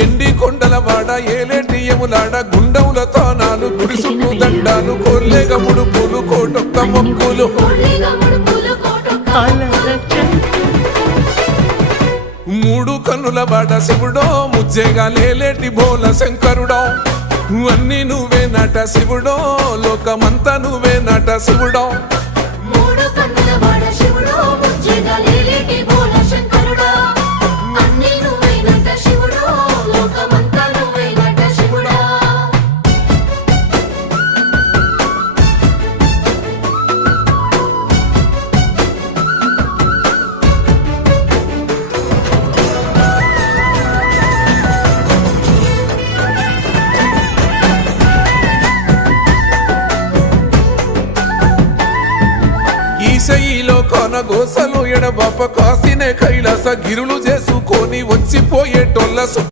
ఎండి కొండల వాడ ఏలేటియములాడ గుండముల తానాలు గుడిసులు దండాలు కోర్లేగ ముడుపులు కోటొక్క మొక్కులు మూడు కన్నుల వాడ శివుడో ముజ్జేగా లేలేటి బోల శంకరుడో అన్ని నువ్వే నట శివుడో లోకమంతా నువ్వే నట శివుడో ఈశయిలో కొనగోసలు ఎడబాప కాసినే కైలాస గిరులు చేసుకొని వచ్చిపోయేటోళ్ళ